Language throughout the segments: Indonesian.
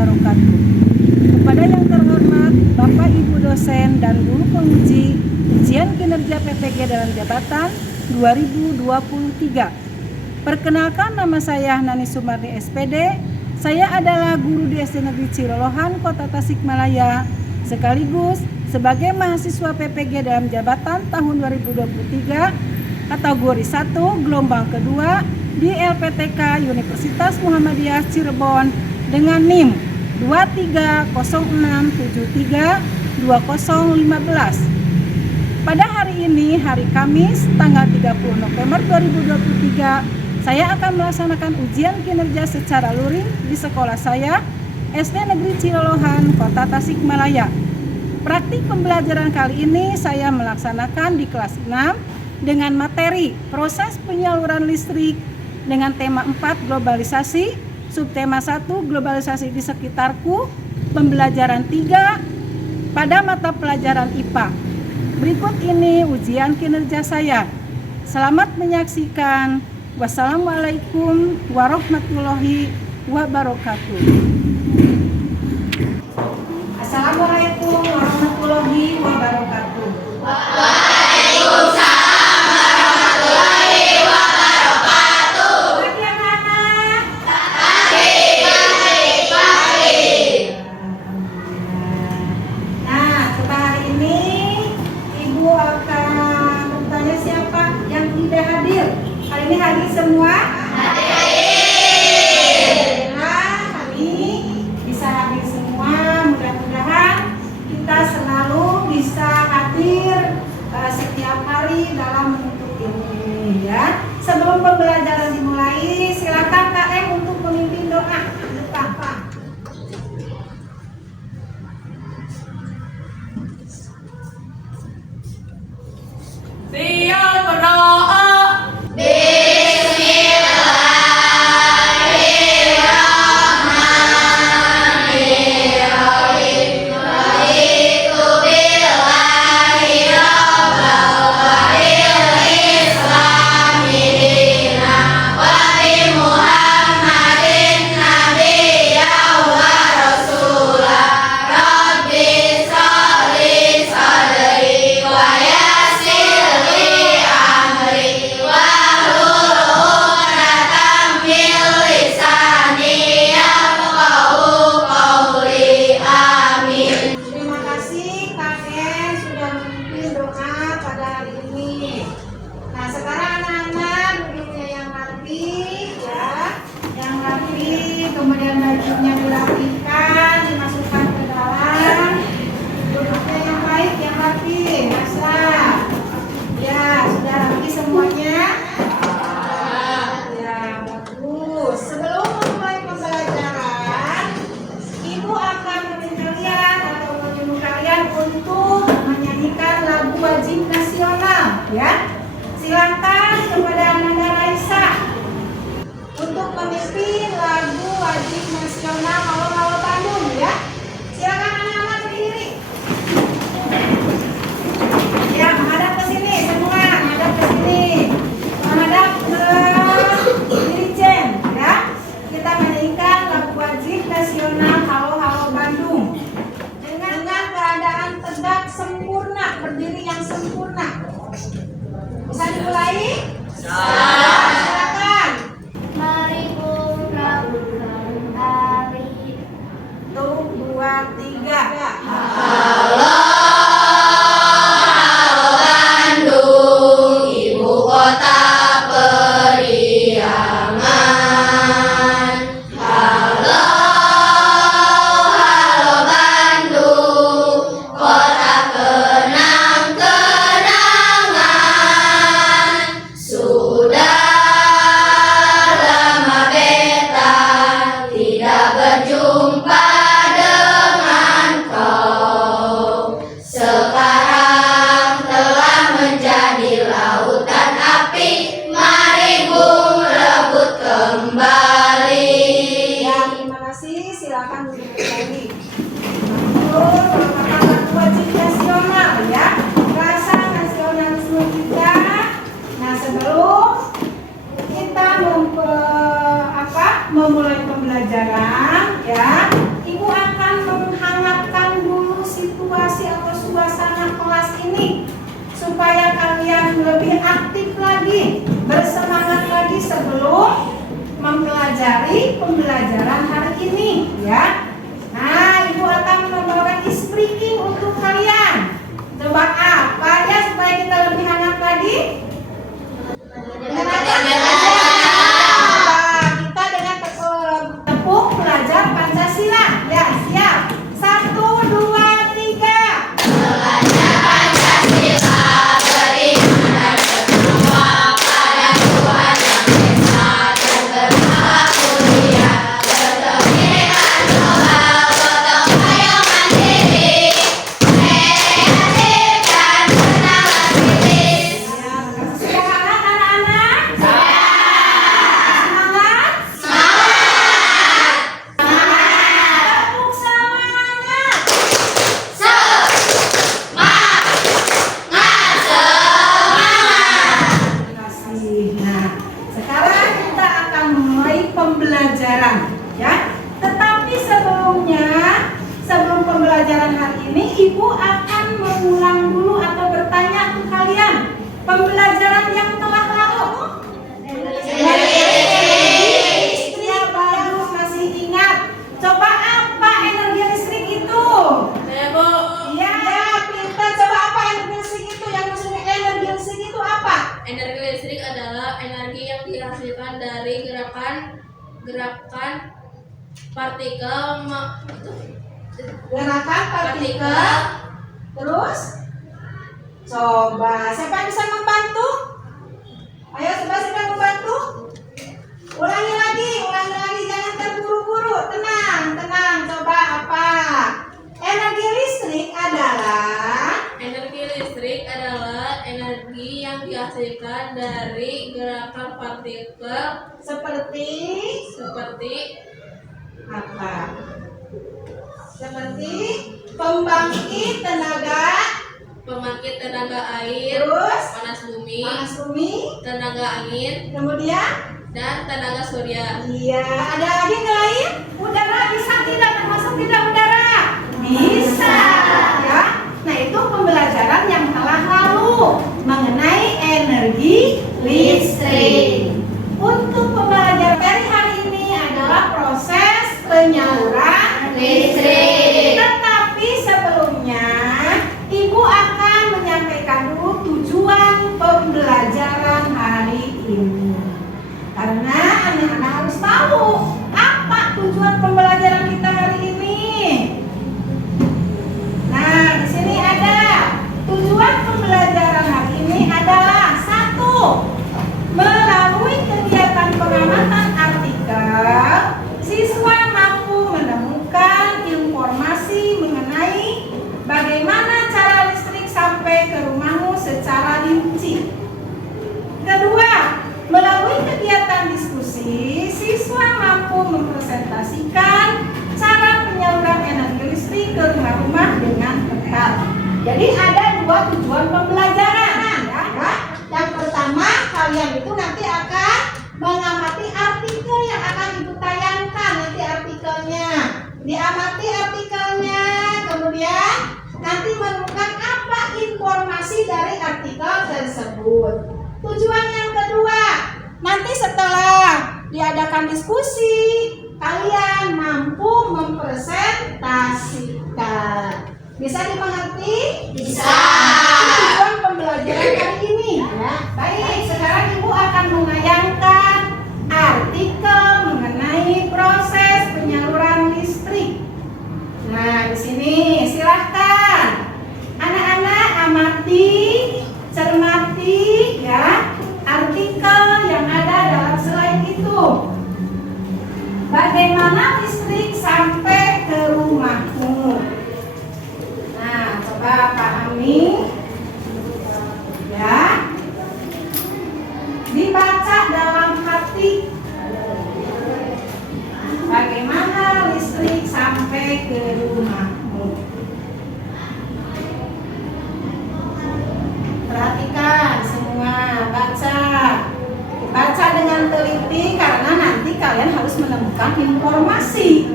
wabarakatuh. Kepada yang terhormat Bapak Ibu dosen dan guru penguji ujian kinerja PPG dalam jabatan 2023. Perkenalkan, nama saya Nani Sumarni SPD. Saya adalah guru di SD Negeri Cirolohan, Kota Tasikmalaya, sekaligus sebagai mahasiswa PPG dalam jabatan tahun 2023 kategori 1 gelombang kedua di LPTK Universitas Muhammadiyah Cirebon dengan NIM 2306732015. Pada hari ini, hari Kamis, tanggal 30 November 2023, saya akan melaksanakan ujian kinerja secara luring di sekolah saya, SD Negeri Cirolohan, Kota Tasikmalaya. Praktik pembelajaran kali ini saya melaksanakan di kelas 6 dengan materi proses penyaluran listrik dengan tema 4 globalisasi, subtema 1 globalisasi di sekitarku, pembelajaran 3 pada mata pelajaran IPA. Berikut ini ujian kinerja saya. Selamat menyaksikan. Wassalamualaikum warahmatullahi wabarakatuh. Assalamualaikum warahmatullahi wabarakatuh. Waalaikumsalam warahmatullahi wabarakatuh. Pagi anak-anak. Pagi. Nah, coba hari ini Ibu akan bertanya siapa yang tidak hadir. Hari ini hadir semua? Hadir. Nah, hari ini bisa hadir semua. Mudah-mudahan kita selalu bisa hadir setiap hari dalam menuntut ilmu ini ya. Sebelum pembelajaran dimulai, silakan Kak Em untuk memimpin doa. Depan, Pak. Siap berdoa. Terima kasih Kak Em sudah memimpin doa pada hari ini. Nah, sekarang anak-anak duduknya yang rapi ya, yang rapi, kemudian bajunya dirapikan, dimasukkan ke dalam. Duduknya yang baik, yang rapi, biasa. Ya, sudah rapi semuanya. Ya, bagus. Sebelum memulai pembelajaran, Ibu akan meminta kalian atau menyuruh kalian untuk menyanyikan lagu wajib nasional, ya. Silakan kepada Ananda Raisa untuk memimpin lagu wajib nasional Halo Halo Bandung, ya. Silakan anak-anak berdiri. Ya, menghadap ke sini semua, menghadap ke sini. Menghadap ke dirijen, ya. Kita menyanyikan lagu wajib nasional Halo Halo Bandung dengan keadaan tegak sempurna, berdiri yang sempurna. Bisa dimulai? Silakan. Mari melakukan hari. 1, 2, 3. Bandung, ibu kota periangan. Halo, halo Bandung, kota kenang-kenangan. Sudah lama beta tidak berjumpa dengan kau. Sekarang telah menjadi lautan api, mari bung rebut kembali. Ya, terima kasih. Silakan duduk kembali. Terus merupakan lagu wajib nasional, ya. Rasa nasionalisme kita. Nah, sebelum kita memulai pembelajaran, ya, Ibu akan menghangatkan dulu situasi atau suasana kelas ini supaya kalian lebih aktif lagi, bersemangat lagi sebelum mempelajari pembelajaran hari ini, ya. Nah, Ibu akan membawakan speaking untuk kalian. Coba apa ya supaya kita lebih hangat lagi? Kita dengan tepuk belajar Pancasila. Ya, siap. 1, 2, 3. Belajar Pancasila beriman dan bertakwa pada Tuhan Yang Esa dan bertakwa mulia, berkegiatan global, gotong royong mandiri, kreatif dan senang aktivis. Sudah hangat anak-anak? Semangat? Tepuk semangat. Terima kasih. Nah, sekarang kita akan mulai pembelajaran, ya. Tetapi sebelum pembelajaran hari ini, Ibu akan mengulang dulu atau bertanya ke kalian pembelajaran yang telah lalu. Ya, bagus, masih ingat. Coba apa energi listrik itu? Iya, pintar. Coba apa energi listrik itu? Yang maksudnya energi listrik itu apa? Energi listrik adalah energi yang dihasilkan dari gerakan partikel Gerakan partikel. Terus? Coba, siapa yang bisa membantu? Ayo, coba siapa yang membantu? Ulangi lagi, jangan terburu-buru. Tenang. Coba apa? Energi listrik adalah energi yang dihasilkan dari gerakan partikel seperti apa? Seperti pembangkit tenaga air, terus panas bumi, tenaga angin, kemudian dan tenaga surya. iya, ada lagi yang lain? Udara bisa tidak termasuk tidak udara? Bisa, ya. Nah, itu pembelajaran yang telah lalu mengenai energi listrik. Untuk pembelajaran dari hari ini adalah proses penyaluran Listrik. Tetapi sebelumnya, Ibu akan menyampaikan dulu tujuan pembelajaran hari ini. Karena anak-anak harus tahu apa tujuan pembelajaran kita hari ini. Nah, di sini ada tujuan pembelajaran hari ini adalah 1. Melalui kegiatan pengamatan artikel, siswa mampu menemukan informasi mengenai bagaimana cara listrik sampai ke rumahmu secara rinci. Kedua, melalui kegiatan diskusi, siswa mampu mempresentasikan cara penyaluran energi listrik ke rumah-rumah dengan tepat. Jadi ada 2 tujuan pembelajaran, ya. Yang pertama, kalian itu nanti akan mengamati artikel yang akan Ibu tayangkan, nanti artikelnya. Diamati artikelnya, kemudian nanti menemukan apa informasi dari artikel tersebut. Tujuan yang kedua, nanti setelah diadakan diskusi, kalian mampu mempresentasikan. Bisa dimengerti? Bisa. Tujuan pembelajaran kali ini, ya. Baik, sekarang Ibu akan menayangkan artikel mengenai proses penyaluran listrik. Nah, di sini silahkan anak-anak amati, cermati, ya, artikel yang ada dalam slide itu. Bagaimana listrik sampai ke rumahmu? Nah, coba pahami, ya. Dibaca dalam hati. Bagaimana listrik sampai ke rumahmu? Perhatikan semua, baca dengan teliti karena nanti kalian harus menemukan informasi.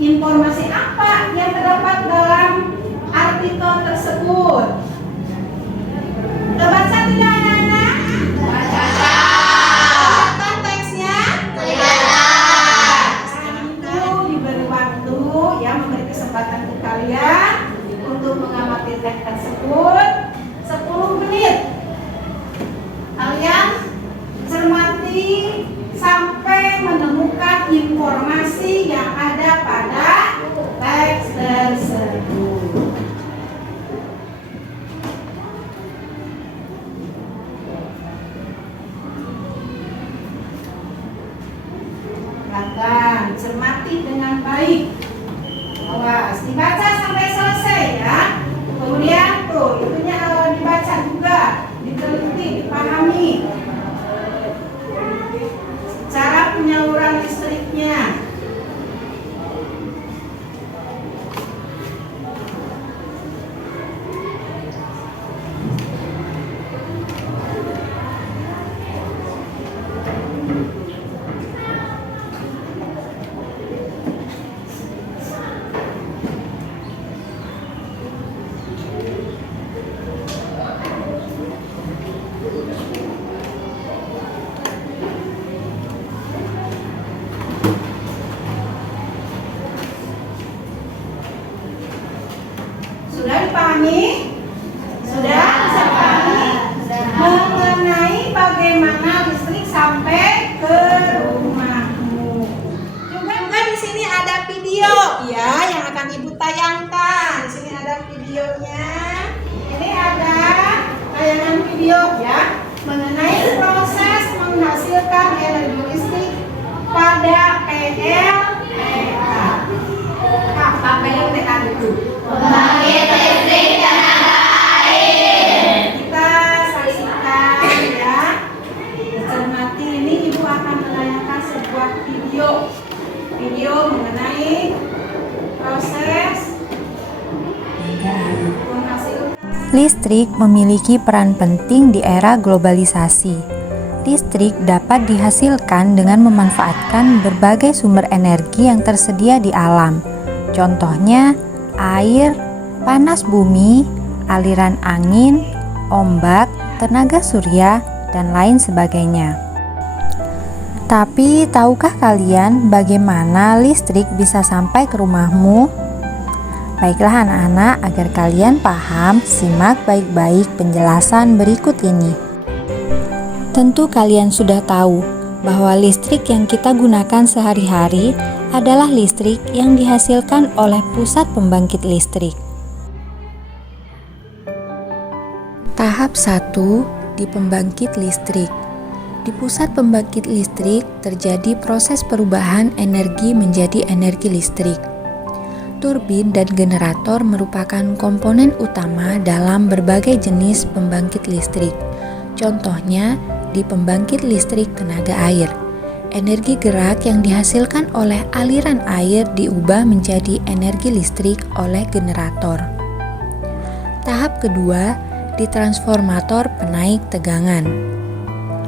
Informasi apa yang terdapat dalam artikel tersebut? Terbaca tidak anak-anak? Kelihatan teksnya? Itu diberi waktu ya, memberi kesempatan ke kalian untuk mengamati teks tersebut 10 menit. Kalian cermati sampai menemukan informasi yang ada pada teks tersebut. Silakan cermati dengan baik. Awas, dibaca sampai selesai ya. Kemudian tuh, itunya dibaca juga, diteliti, dipahami cara penyaluran listriknya. Sudah dipahami? Sudah bisa dipahami? Mengenai bagaimana listrik sampai ke rumahmu. Juga di sini ada video ya yang akan Ibu tayangkan. Di sini ada videonya. Ini ada tayangan video ya mengenai proses menghasilkan energi listrik pada PLTA. Apa PLTA itu? Pembangkit listrik tenaga air. Kita saksikan ya. Cermati, ini Ibu akan menayangkan sebuah video mengenai proses menghasilkan. Listrik memiliki peran penting di era globalisasi. Listrik dapat dihasilkan dengan memanfaatkan berbagai sumber energi yang tersedia di alam. Contohnya, air, panas bumi, aliran angin, ombak, tenaga surya, dan lain sebagainya. Tapi, tahukah kalian bagaimana listrik bisa sampai ke rumahmu? Baiklah anak-anak, agar kalian paham, simak baik-baik penjelasan berikut ini. Tentu kalian sudah tahu bahwa listrik yang kita gunakan sehari-hari adalah listrik yang dihasilkan oleh pusat pembangkit listrik. Tahap 1 di pembangkit listrik. Di pusat pembangkit listrik terjadi proses perubahan energi menjadi energi listrik. Turbin dan generator merupakan komponen utama dalam berbagai jenis pembangkit listrik. Contohnya, di pembangkit listrik tenaga air, energi gerak yang dihasilkan oleh aliran air diubah menjadi energi listrik oleh generator. Tahap kedua, di transformator penaik tegangan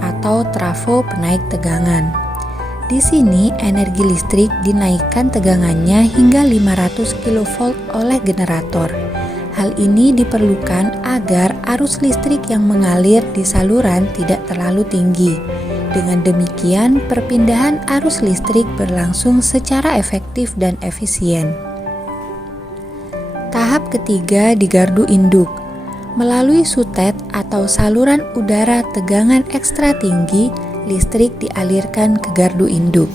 atau trafo penaik tegangan. Di sini energi listrik dinaikkan tegangannya hingga 500 kV oleh generator. Hal ini diperlukan agar arus listrik yang mengalir di saluran tidak terlalu tinggi. Dengan demikian, perpindahan arus listrik berlangsung secara efektif dan efisien. Tahap ketiga di gardu induk. Melalui sutet atau saluran udara tegangan ekstra tinggi, listrik dialirkan ke gardu induk.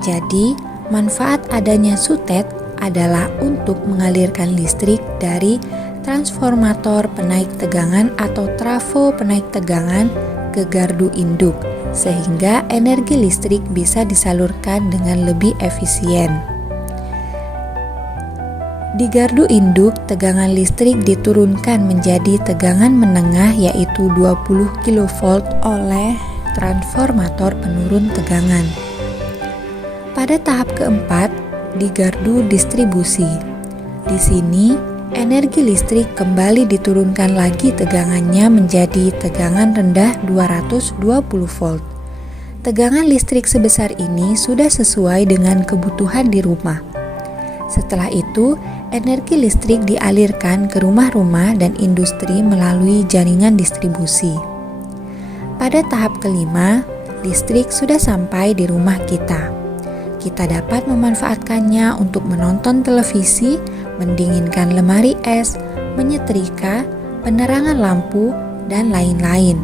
Jadi, manfaat adanya sutet adalah untuk mengalirkan listrik dari transformator penaik tegangan atau trafo penaik tegangan ke gardu induk, sehingga energi listrik bisa disalurkan dengan lebih efisien. Di gardu induk, tegangan listrik diturunkan menjadi tegangan menengah yaitu 20 kV oleh transformator penurun tegangan. Pada tahap keempat, di gardu distribusi. Di sini, energi listrik kembali diturunkan lagi tegangannya menjadi tegangan rendah 220 volt. Tegangan listrik sebesar ini sudah sesuai dengan kebutuhan di rumah. Setelah itu, energi listrik dialirkan ke rumah-rumah dan industri melalui jaringan distribusi. Pada tahap kelima, listrik sudah sampai di rumah kita. Kita dapat memanfaatkannya untuk menonton televisi, mendinginkan lemari es, menyetrika, penerangan lampu, dan lain-lain.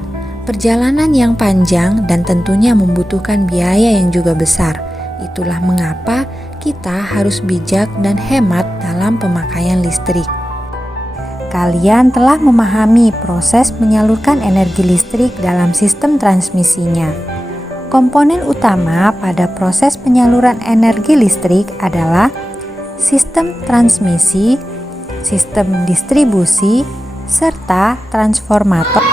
Perjalanan yang panjang dan tentunya membutuhkan biaya yang juga besar. Itulah mengapa kita harus bijak dan hemat dalam pemakaian listrik. Kalian telah memahami proses menyalurkan energi listrik dalam sistem transmisinya. Komponen utama pada proses penyaluran energi listrik adalah sistem transmisi, sistem distribusi, serta transformator.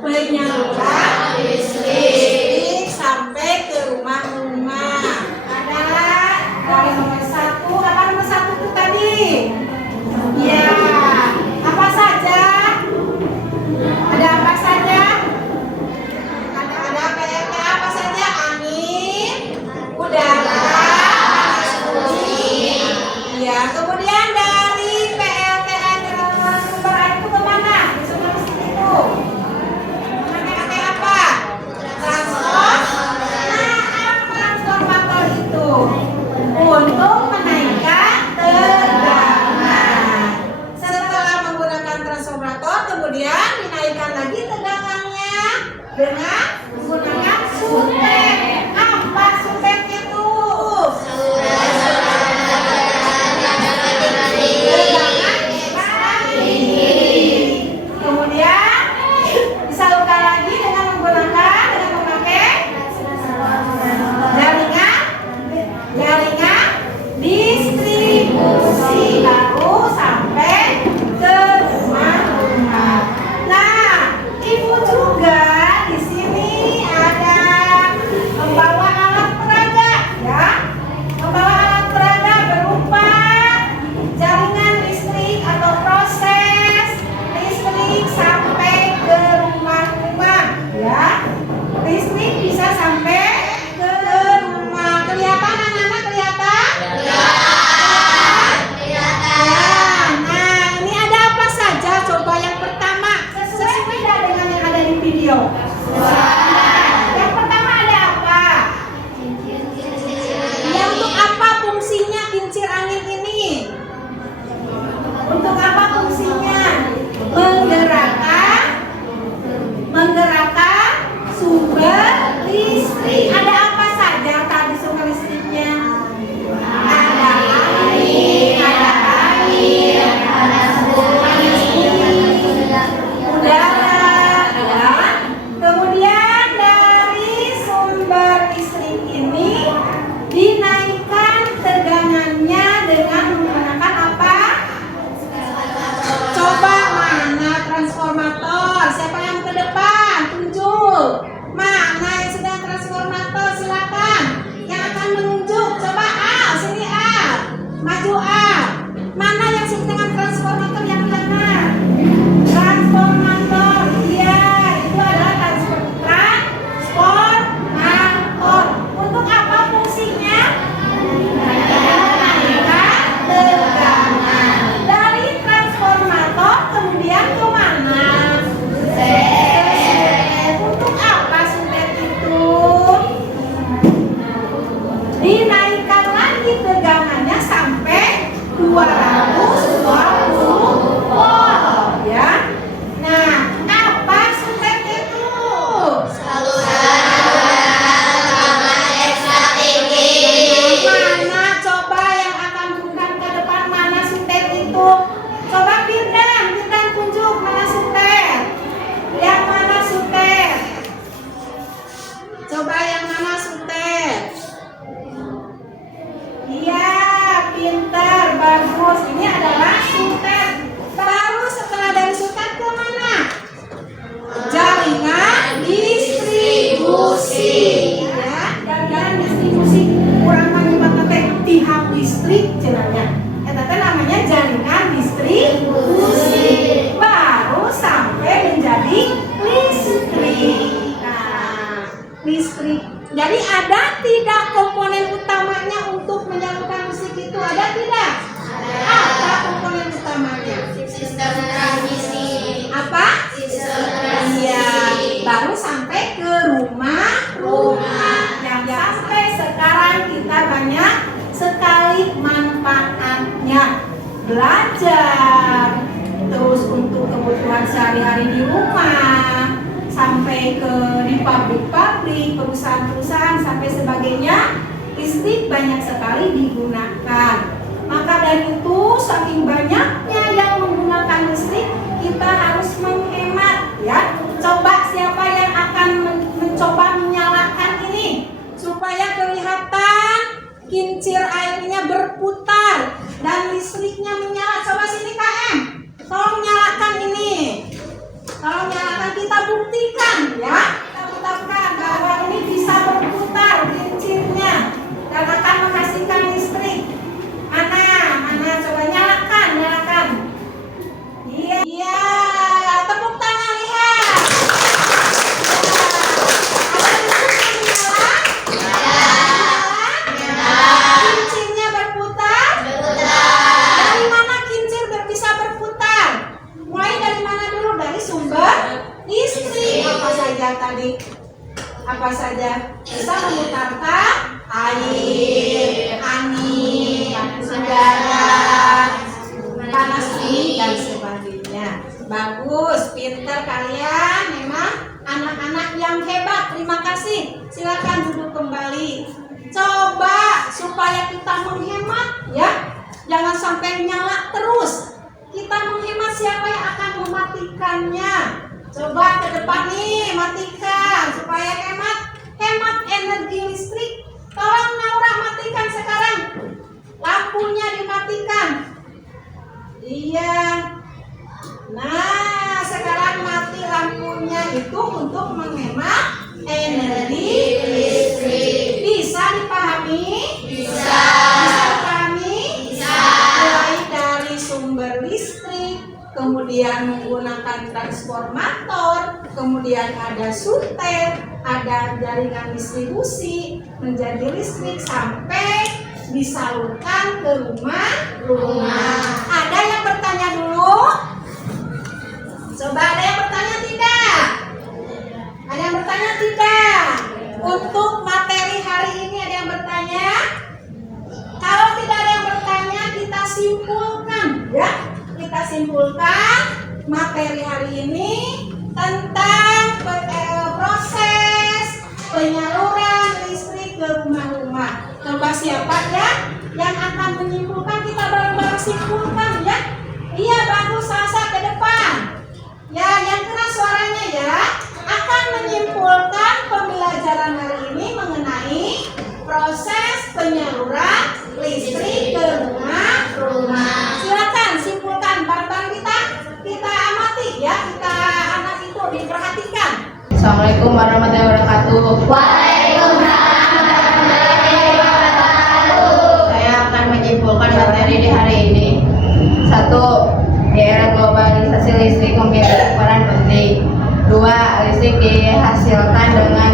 Penyaluran listrik sampai ke rumah-rumah. Ada dari nomor 1, apa nomor 1 itu tadi? Ya, apa saja? Ada apa saja? Ada PLT apa saja? Angin, udara, panas bumi. Ya, kemudian dari PLTN sumber air itu kemana? Di sumber listrik itu. Transformator itu untuk menaikkan tegangan. Setelah menggunakan transformator, kemudian dinaikkan lagi tegangannya dengan menggunakan sutet. Apa sutet itu? Tegangan kemudian disalurkan lagi dengan memakai jaringan distribusi, lalu sampai ke rumah-rumah. Nah, ibu juga di sini ada membawa alat peraga, ya, membawa alat peraga berupa jaringan listrik atau proses listrik sampai ke rumah-rumah, ya. Listrik bisa sampai ke rumah. Kelihatan anak-anak, kelihatan? Nah, ini ada apa saja? Coba yang pertama, sesuai tidak dengan yang ada di video? Yang pertama ada apa? Ya, untuk apa fungsinya kincir angin ini? Untuk apa fungsinya? Menggerakkan sumber listrik. Ada apa saja tadi sumber listriknya? Ada air, panas bumi, udara, ya. Kemudian dari sumber listrik ini dinaikkan tegangannya dengan menggunakan apa? Coba mana transformator? Siapa yang ke depan? Tunjuk. Mana yang sedang transformator? Jadi ada tidak komponen utamanya untuk menyalurkan listrik itu? Ada tidak? Apa komponen utamanya? Sistem transmisi. Apa? Sistem transmisi. Iya, baru sampai ke rumah. Yang sampai sekarang kita banyak sekali manfaatnya. Belajar, terus untuk kebutuhan sehari-hari di rumah, sampai ke di pabrik-pabrik, perusahaan-perusahaan sampai sebagainya, listrik banyak sekali digunakan. Maka dari itu saking banyaknya yang menggunakan listrik, kita harus menghemat ya. Coba siapa yang akan mencoba menyalakan ini supaya kelihatan kincir airnya berputar dan listriknya menyala. Coba sini KM, tolong nyalakan ini. Tolong nyalakan, kita buktikan ya. Kita buktikan bahwa ini bisa berputar kincirnya dan akan menghasilkan listrik. Mana coba nyalakan. Iya, tepuk tangan, lihat. Kincirnya berputar. Dari mana kincir bisa berputar? Mulai dari mana dulu? Dari sumber listrik. Apa saja tadi? Apa saja? Bisa memutarkan air, angin, udara, panas bumi dan sebagainya. Bagus, pintar kalian. Memang anak-anak yang hebat. Terima kasih. Silakan duduk kembali. Coba supaya kita menghemat ya. Jangan sampai nyala terus. Kita menghemat, siapa yang akan mematikannya? Coba ke depan nih, matikan supaya hemat energi listrik. Tolong Naura matikan sekarang. Lampunya dimatikan. Iya. Nah, sekarang mati lampunya itu untuk menghemat energi listrik. Bisa dipahami? Bisa dipahami? Bisa. Mulai dari sumber listrik, kemudian menggunakan transformator, kemudian ada sutet, ada jaringan distribusi menjadi listrik sampai disalurkan ke rumah. Ada yang bertanya dulu? Coba, ada yang bertanya tidak? Ada yang bertanya tidak? Untuk materi hari ini ada yang bertanya? Kalau tidak ada yang bertanya, kita simpulkan ya. Kita simpulkan materi hari ini tentang proses penyaluran listrik ke rumah-rumah. Coba siapa ya yang akan menyimpulkan? Kita bareng-bareng simpulkan ya. Iya, bagus, Sasa ke depan. Ya, yang keras suaranya ya. Akan menyimpulkan pembelajaran hari ini mengenai proses penyaluran listrik ke rumah. Silakan simpulkan bareng-bareng kita amati ya. Kita anak itu diperhatikan. Assalamualaikum warahmatullahi wabarakatuh. Waalaikumsalam warahmatullahi wabarakatuh. Saya akan menyimpulkan materi di hari ini. 1. Di era globalisasi listrik memiliki peran penting. 2. Listrik dihasilkan dengan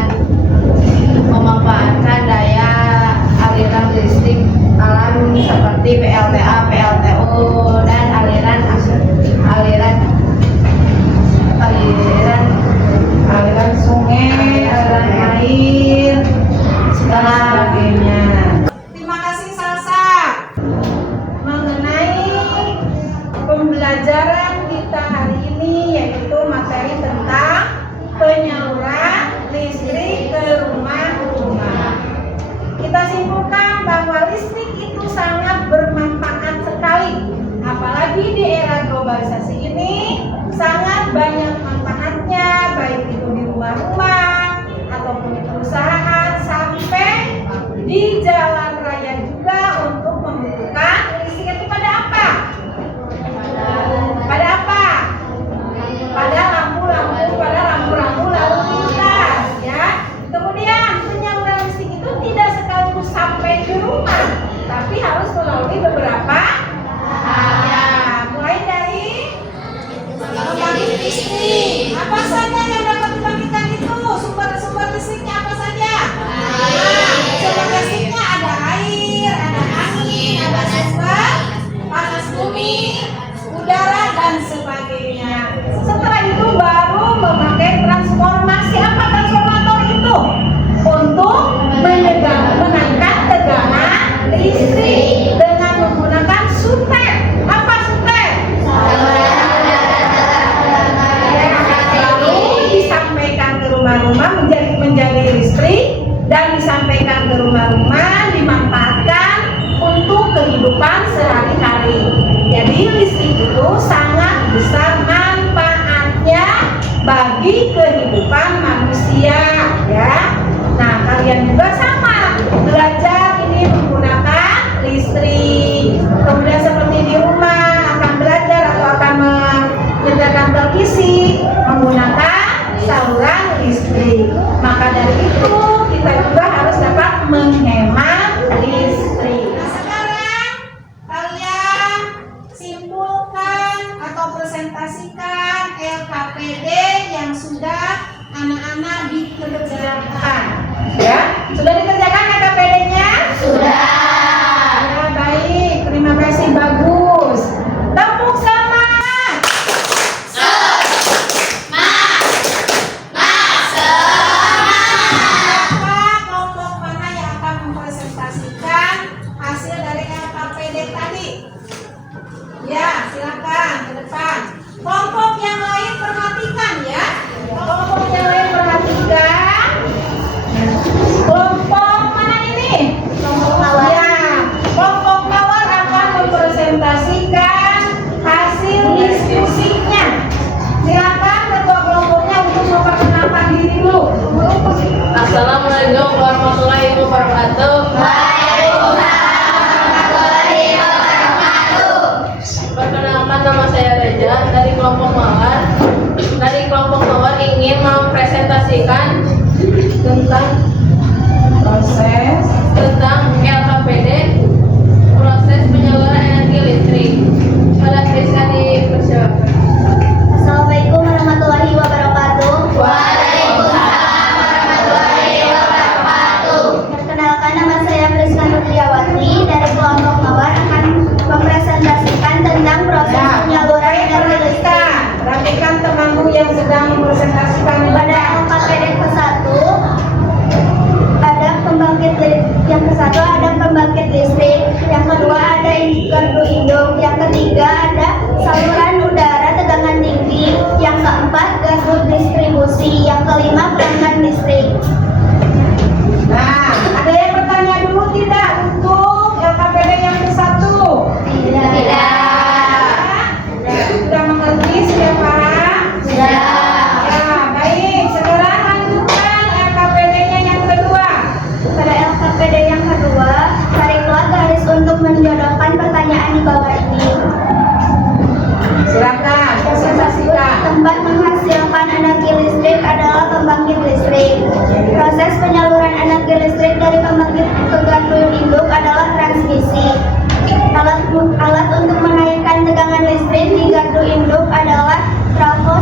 memanfaatkan daya aliran listrik alam seperti PLTA, PLTU, dan aliran sungai, aliran air, dan sebagainya. Terima kasih Salsa. Mengenai pembelajaran kita hari ini yaitu materi tentang penyaluran listrik ke rumah-rumah. Kita simpulkan bahwa listrik itu sangat bermanfaat sekali. Apalagi di era globalisasi ini sangat banyak manfaatnya, baik itu di rumah-rumah ataupun di perusahaan sampai di jalan raya juga untuk membutuhkan listrik. Itu pada apa? Pada apa? Pada lampu-lampu lalu lintas ya. Kemudian penyaluran listrik itu tidak sekaligus sampai ke rumah, tapi harus melalui beberapa ya, mulai dari depan manusia ya. Nah, kalian juga sama belajar ini menggunakan listrik. Kemudian seperti di rumah akan belajar atau akan menyediakan televisi menggunakan saluran listrik. Maka dari itu kita juga harus dapat menghemat listrik. Nah, sekarang kalian simpulkan atau presentasikan LKPD yang sudah anak-anak dikerjakan. Ya, sudah dikerjakan LKPD-nya? Sudah. Ya, baik. Terima kasih, bagus. Tepuk semangat. Siapa kelompok mana yang akan mempresentasikan hasil dari LKPD tadi? Ya, silakan ke depan. Kelompok yang lain perhatikan ya. Kelompok yang lain perhatikan. Kelompok mana ini? Kelompok mawar. Ya, kelompok mawar akan mempresentasikan hasil diskusinya. Silakan ketua kelompoknya untuk memperkenalkan diri dulu. Assalamualaikum warahmatullahi wabarakatuh. Perkenalkan, nama saya Reza dari kelompok Mawar. Dari kelompok Mawar ingin mempresentasikan tentang LKPD, proses penyaluran energi listrik. Pada Rizka dipersilakan. Assalamualaikum warahmatullahi wabarakatuh. Perkenalkan, nama saya Priska Nutriawati dari kelompok Mawar akan mempresentasikan tentang proses penyaluran energi listrik. Perhatikan temanmu yang sedang mempresentasikan Pada LKPD ke-1 ada pembangkit listrik, yang kedua ada gardu induk, yang ketiga ada saluran udara tegangan tinggi, yang keempat gardu distribusi, yang kelima pelanggan listrik. Nah, ada yang bertanya dulu tidak untuk LKPD yang ke-1? Tidak. Sudah mengerti, sudah paham? Sudah. Ya, baik. Sekarang lanjutkan LKPD-nya yang kedua. Pada LKPD yang kedua, tariklah garis untuk menjodohkan pertanyaan di bawah ini. Silakan, presentasikan. Tempat menghasilkan energi listrik adalah pembangkit listrik. Proses penyaluran energi listrik dari pembangkit ke gardu induk adalah transmisi. Alat untuk menaikkan tegangan listrik di gardu induk adalah trafo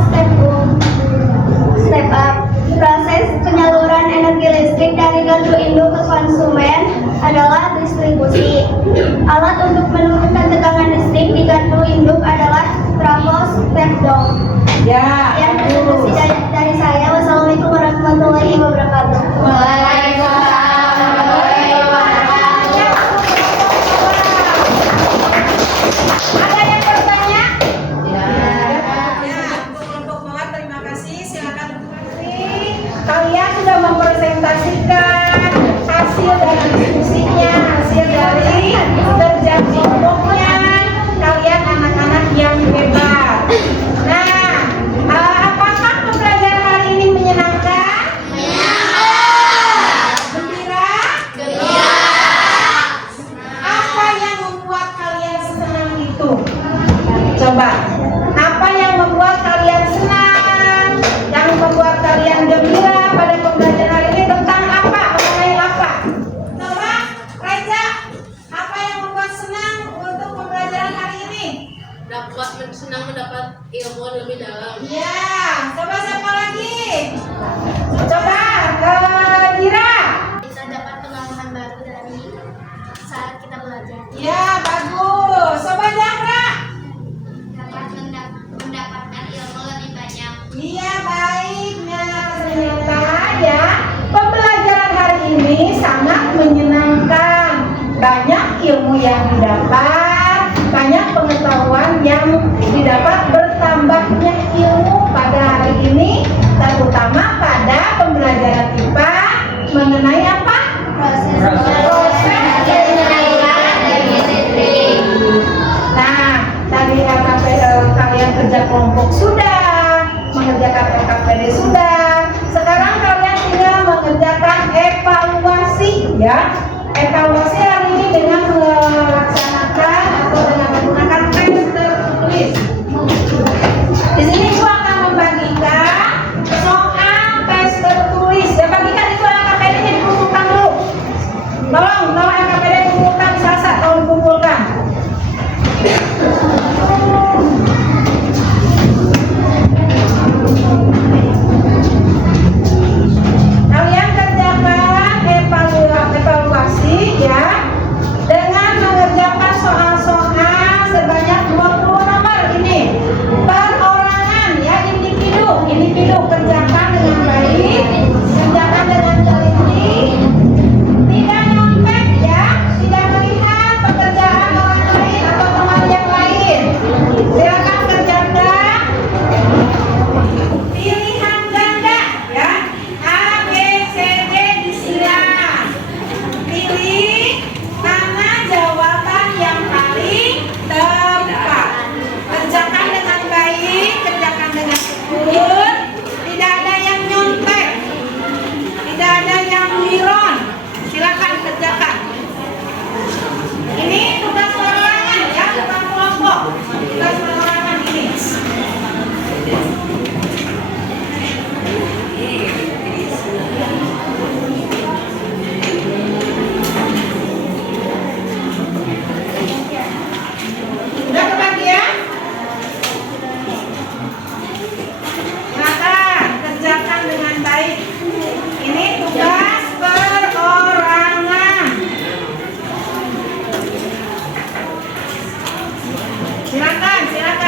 step up. Proses penyaluran energi listrik dari gardu induk ke konsumen adalah distribusi. Alat untuk menurunkan tegangan listrik di gardu induk adalah trafo step down. Ya, Yang presentasi dari saya. Wassalamualaikum warahmatullahi wabarakatuh. Ada yang bertanya? Ya, untuk kelompok mawar terima kasih. Silakan berdiri. Kalian sudah mempresentasikan hasil dari diskusinya, hasil dari kerja kelompoknya. Kalian anak-anak yang hebat. Nah, apakah pembelajaran hari ini menyenangkan? Gembira? Apa yang membuat kalian senang itu? Coba, apa yang membuat kalian senang? Yang membuat kalian gembira pada pembelajaran hari ini tentang apa? Mengenai apa? Coba, Reza, apa yang membuat senang untuk pembelajaran hari ini? Senang mendapat ilmu lebih dalam. Ya, coba siapa lagi? Coba, Dira. Bisa dapat pengalaman baru dari saat kita belajar. Ya, bagus. Coba Zahra. Dapat mendapatkan ilmu lebih banyak. Iya, baik. Nah, ternyata ya, pembelajaran hari ini sangat menyenangkan. Banyak ilmu yang didapat, banyak pengetahuan yang didapat, bertambahnya ilmu pada hari ini, terutama pada pembelajaran IPA mengenai apa? Proses penyaluran energi listrik. Nah, tadi kalian kerja kelompok sudah, mengerjakan LKPD sudah. ya. Evaluasi hari ini dengan melaksanakan atau dengan menggunakan tes tertulis. Di sini Ibu akan membagikan soal tes tertulis. Ya, bagikan itu LKPD-nya dikumpulkan dulu. Tolong LKPD kumpulkan, Sasa tolong kumpulkan. Kalian kerjakan evaluasi ya dengan mengerjakan soal-soal sebanyak 20 nomor ini perorangan ya, individu kerjakan dengan baik, kerjakan dengan teliti, tidak nyontek ya, tidak melihat pekerjaan orang lain atau teman yang lain. Silakan kerjakan pilihan ganda ya, A, B, C, D disilang. Pilih mana jawaban yang paling tepat. Kerjakan dengan baik, kerjakan dengan tekun, tidak ada yang nyontek, tidak ada yang liron. Silakan kerjakan. Ini tugas perorangan ya, bukan kelompok. Tugas perorangan ini. Sudah kebagian? Silakan kerjakan dengan baik. Ini tugas perorangan.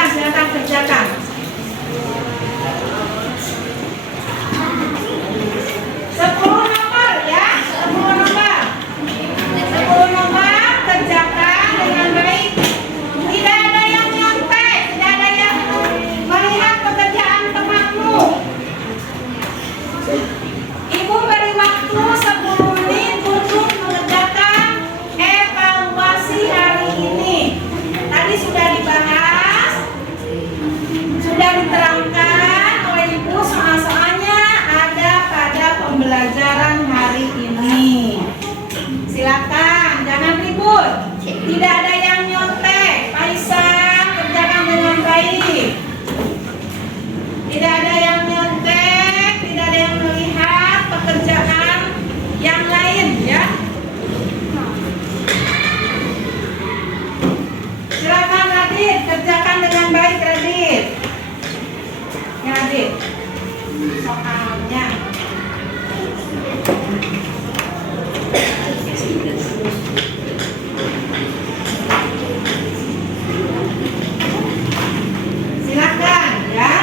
Silakan kerjakan. 10 nomor ya, 10 nomor. 10 nomor kerjakan dengan baik. Tidak ada yang nyontek, tidak ada yang melihat pekerjaan temanmu. Ibu beri waktu 10 menit untuk mengerjakan evaluasi hari ini. Tadi sudah dibahas, sudah diterangkan oleh Ibu, soal-soalnya ada pada pembelajaran hari ini. Silakan, jangan ribut. Tidak ada yang nyontek. Faisal, kerjakan dengan baik. Tidak ada yang nyontek, tidak ada yang melihat pekerjaan yang lain ya. Silakan Radit, kerjakan dengan baik Radit. Ya Radit, soalnya. Silakan ya.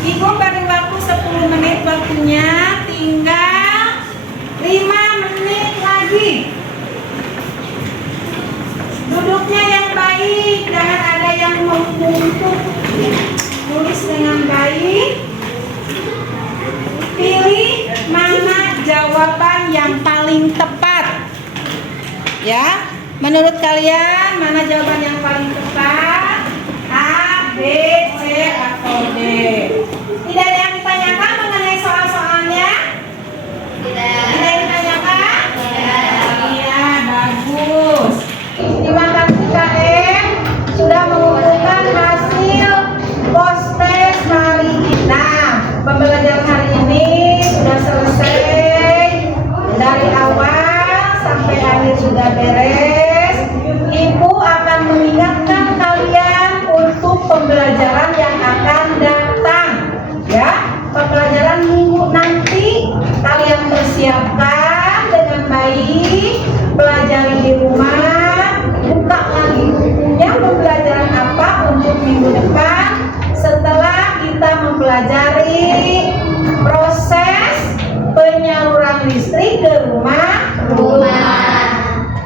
Ibu beri waktu 10 menit, waktunya tinggal 5 menit lagi. Duduknya yang baik, jangan ada yang membungkuk. Tulis dengan baik. Pilih mana jawaban yang paling tepat. Ya, menurut kalian mana jawaban yang paling tepat? A, B, C, atau D? Tidak ada yang ditanyakan mengenai soal-soalnya? Tidak ditanyakan? Iya, bagus. Terima kasih KM sudah mengumpulkan hasil post-tes hari ini. Nah, pembelajaran hari ini sudah selesai dari awal sampai akhir sudah beres. Ibu akan mengingatkan kalian untuk pembelajaran yang akan datang ya. Pembelajaran minggu nanti kalian persiapkan dengan baik, pelajari di rumah, buka lagi bukunya pembelajaran apa untuk minggu depan setelah kita mempelajari proses penyaluran listrik ke rumah.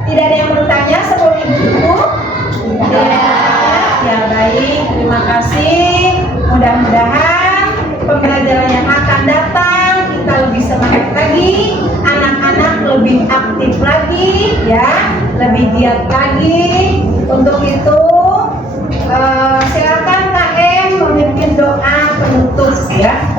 Tidak ada yang bertanya sebelum Ibu? Ya baik, terima kasih. Mudah-mudahan pembelajaran yang akan datang kita lebih semangat lagi, anak-anak lebih aktif lagi ya, lebih giat lagi. Untuk itu silakan KM memimpin doa penutup ya.